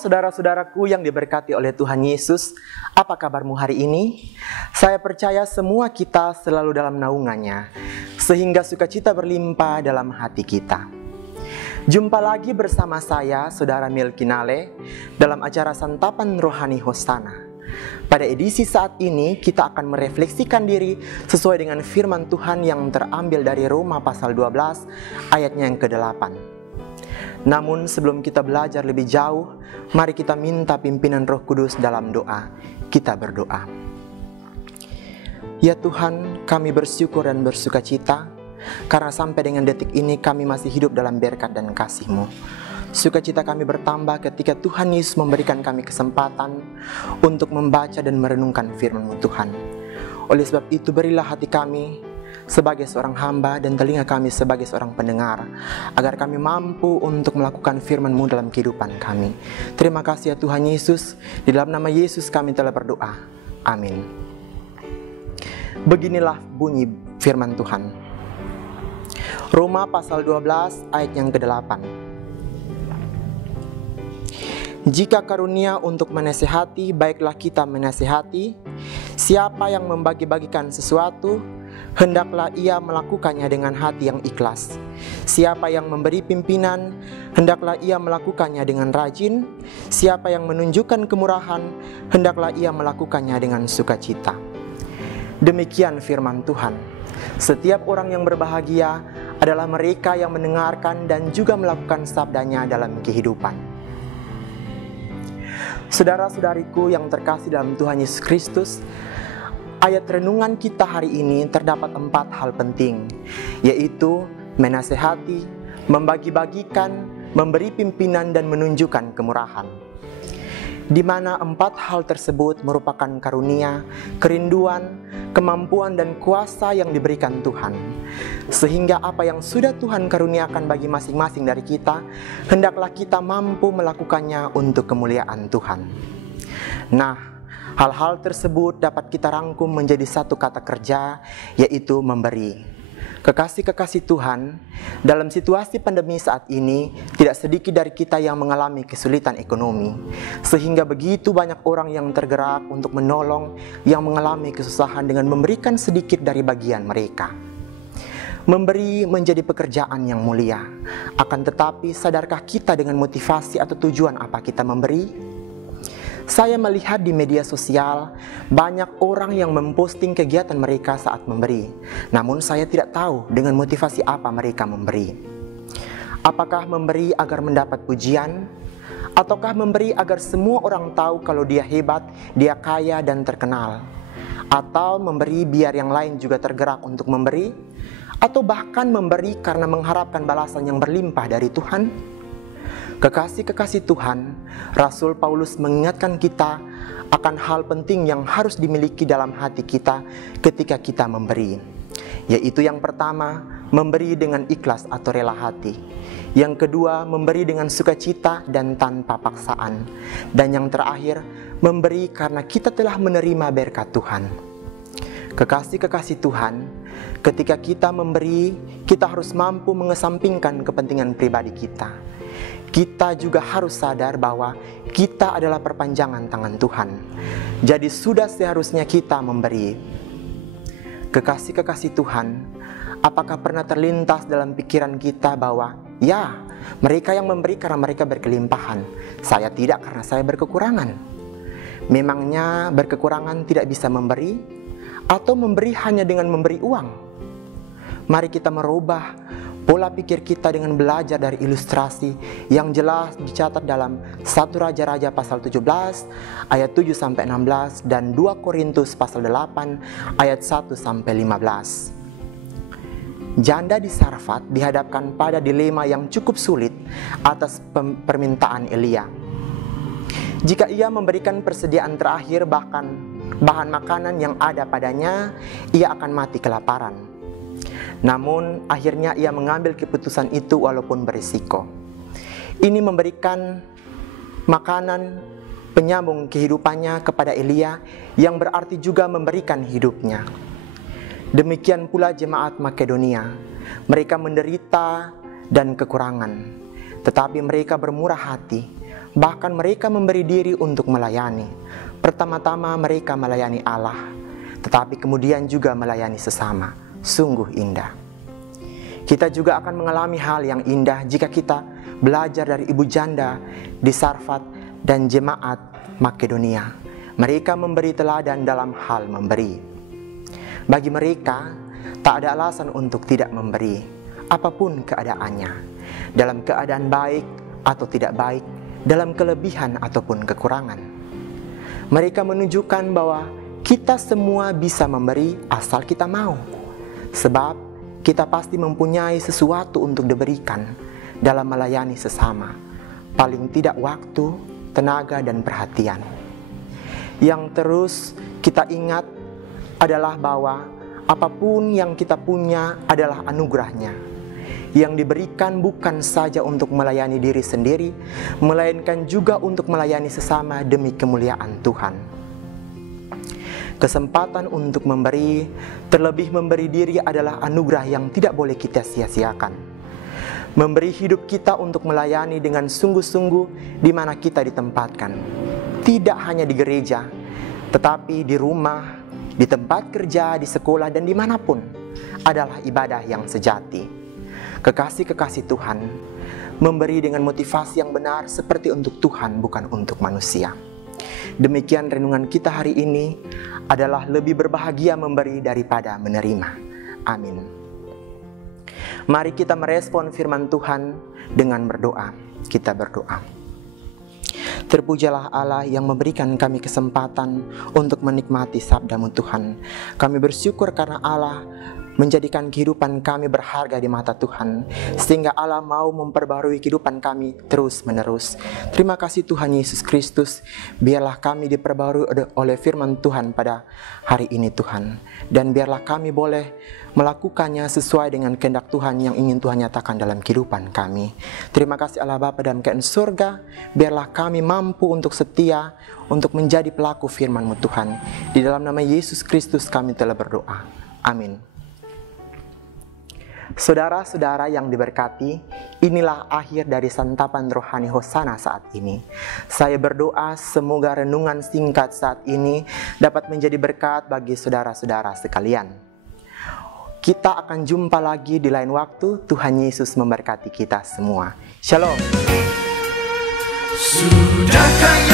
saudara-saudaraku yang diberkati oleh Tuhan Yesus, apa kabarmu hari ini? Saya percaya semua kita selalu dalam naungannya, sehingga sukacita berlimpah dalam hati kita. Jumpa lagi bersama saya, Saudara Melkinale, dalam acara Santapan Rohani Hosana. Pada edisi saat ini, kita akan merefleksikan diri sesuai dengan firman Tuhan yang terambil dari Roma pasal 12, ayatnya yang ke-8. Namun sebelum kita belajar lebih jauh, mari kita minta pimpinan Roh Kudus dalam doa. Kita berdoa. Ya Tuhan, kami bersyukur dan bersukacita karena sampai dengan detik ini kami masih hidup dalam berkat dan kasih-Mu. Sukacita kami bertambah ketika Tuhan Yesus memberikan kami kesempatan untuk membaca dan merenungkan firman-Mu Tuhan. Oleh sebab itu berilah hati kami sebagai seorang hamba dan telinga kami sebagai seorang pendengar, agar kami mampu untuk melakukan firman-Mu dalam kehidupan kami. Terima kasih ya Tuhan Yesus, di dalam nama Yesus kami telah berdoa. Amin. Beginilah bunyi firman Tuhan. Roma pasal 12 ayat yang ke-8. Jika karunia untuk menasihati, baiklah kita menasihati. Siapa yang membagi-bagikan sesuatu, hendaklah ia melakukannya dengan hati yang ikhlas. Siapa yang memberi pimpinan, hendaklah ia melakukannya dengan rajin. Siapa yang menunjukkan kemurahan, hendaklah ia melakukannya dengan sukacita. Demikian firman Tuhan. Setiap orang yang berbahagia adalah mereka yang mendengarkan dan juga melakukan sabdanya dalam kehidupan. Saudara-saudariku yang terkasih dalam Tuhan Yesus Kristus, ayat renungan kita hari ini terdapat 4 hal penting, yaitu menasehati, membagi-bagikan, memberi pimpinan, dan menunjukkan kemurahan. Di mana 4 hal tersebut merupakan karunia, kerinduan, kemampuan, dan kuasa yang diberikan Tuhan. Sehingga apa yang sudah Tuhan karuniakan bagi masing-masing dari kita, hendaklah kita mampu melakukannya untuk kemuliaan Tuhan. Nah, hal-hal tersebut dapat kita rangkum menjadi satu kata kerja, yaitu memberi. Kekasih-kekasih Tuhan, dalam situasi pandemi saat ini, tidak sedikit dari kita yang mengalami kesulitan ekonomi. Sehingga begitu banyak orang yang tergerak untuk menolong yang mengalami kesusahan dengan memberikan sedikit dari bagian mereka. Memberi menjadi pekerjaan yang mulia. Akan tetapi, sadarkah kita dengan motivasi atau tujuan apa kita memberi? Saya melihat di media sosial banyak orang yang memposting kegiatan mereka saat memberi. Namun saya tidak tahu dengan motivasi apa mereka memberi. Apakah memberi agar mendapat pujian? Ataukah memberi agar semua orang tahu kalau dia hebat, dia kaya dan terkenal? Atau memberi biar yang lain juga tergerak untuk memberi? Atau bahkan memberi karena mengharapkan balasan yang berlimpah dari Tuhan? Kekasih-kekasih Tuhan, Rasul Paulus mengingatkan kita akan hal penting yang harus dimiliki dalam hati kita ketika kita memberi. Yaitu yang pertama, memberi dengan ikhlas atau rela hati. Yang kedua, memberi dengan sukacita dan tanpa paksaan. Dan yang terakhir, memberi karena kita telah menerima berkat Tuhan. Kekasih-kekasih Tuhan, ketika kita memberi, kita harus mampu mengesampingkan kepentingan pribadi kita. Kita juga harus sadar bahwa kita adalah perpanjangan tangan Tuhan. Jadi sudah seharusnya kita memberi. Kekasih-kekasih Tuhan, apakah pernah terlintas dalam pikiran kita bahwa ya, mereka yang memberi karena mereka berkelimpahan, saya tidak karena saya berkekurangan? Memangnya berkekurangan tidak bisa memberi? Atau memberi hanya dengan memberi uang? Mari kita merubah pola pikir kita dengan belajar dari ilustrasi yang jelas dicatat dalam 1 Raja-Raja pasal 17 ayat 7-16 dan 2 Korintus pasal 8 ayat 1-15. Janda di Sarfat dihadapkan pada dilema yang cukup sulit atas permintaan Elia. Jika ia memberikan persediaan terakhir bahkan bahan makanan yang ada padanya, ia akan mati kelaparan. Namun akhirnya ia mengambil keputusan itu walaupun berisiko. Ini memberikan makanan penyambung kehidupannya kepada Elia, yang berarti juga memberikan hidupnya. Demikian pula jemaat Makedonia. Mereka menderita dan kekurangan, tetapi mereka bermurah hati. Bahkan mereka memberi diri untuk melayani. Pertama-tama mereka melayani Allah, tetapi kemudian juga melayani sesama. Sungguh indah. Kita juga akan mengalami hal yang indah jika kita belajar dari ibu janda di Sarfat dan jemaat Makedonia. Mereka memberi teladan dalam hal memberi. Bagi mereka, tak ada alasan untuk tidak memberi, apapun keadaannya. Dalam keadaan baik atau tidak baik, dalam kelebihan ataupun kekurangan. Mereka menunjukkan bahwa kita semua bisa memberi asal kita mau. Sebab kita pasti mempunyai sesuatu untuk diberikan dalam melayani sesama. Paling tidak waktu, tenaga, dan perhatian. Yang terus kita ingat adalah bahwa apapun yang kita punya adalah anugerahnya, yang diberikan bukan saja untuk melayani diri sendiri, melainkan juga untuk melayani sesama demi kemuliaan Tuhan. Kesempatan untuk memberi, terlebih memberi diri adalah anugerah yang tidak boleh kita sia-siakan. Memberi hidup kita untuk melayani dengan sungguh-sungguh di mana kita ditempatkan. Tidak hanya di gereja, tetapi di rumah, di tempat kerja, di sekolah, dan dimanapun adalah ibadah yang sejati. Kekasih-kekasih Tuhan, memberi dengan motivasi yang benar seperti untuk Tuhan, bukan untuk manusia. Demikian renungan kita hari ini adalah lebih berbahagia memberi daripada menerima. Amin. Mari kita merespon firman Tuhan dengan berdoa. Kita berdoa. Terpujialah Allah yang memberikan kami kesempatan untuk menikmati sabda-Mu Tuhan. Kami bersyukur karena Allah menjadikan kehidupan kami berharga di mata Tuhan, sehingga Allah mau memperbarui kehidupan kami terus-menerus. Terima kasih Tuhan Yesus Kristus, biarlah kami diperbarui oleh firman Tuhan pada hari ini Tuhan, dan biarlah kami boleh melakukannya sesuai dengan kehendak Tuhan yang ingin Tuhan nyatakan dalam kehidupan kami. Terima kasih Allah Bapa dalam kerajaan surga, biarlah kami mampu untuk setia, untuk menjadi pelaku firman-Mu Tuhan. Di dalam nama Yesus Kristus kami telah berdoa. Amin. Saudara-saudara yang diberkati, inilah akhir dari santapan rohani Hosana saat ini. Saya berdoa semoga renungan singkat saat ini dapat menjadi berkat bagi saudara-saudara sekalian. Kita akan jumpa lagi di lain waktu. Tuhan Yesus memberkati kita semua. Shalom. Sudahkah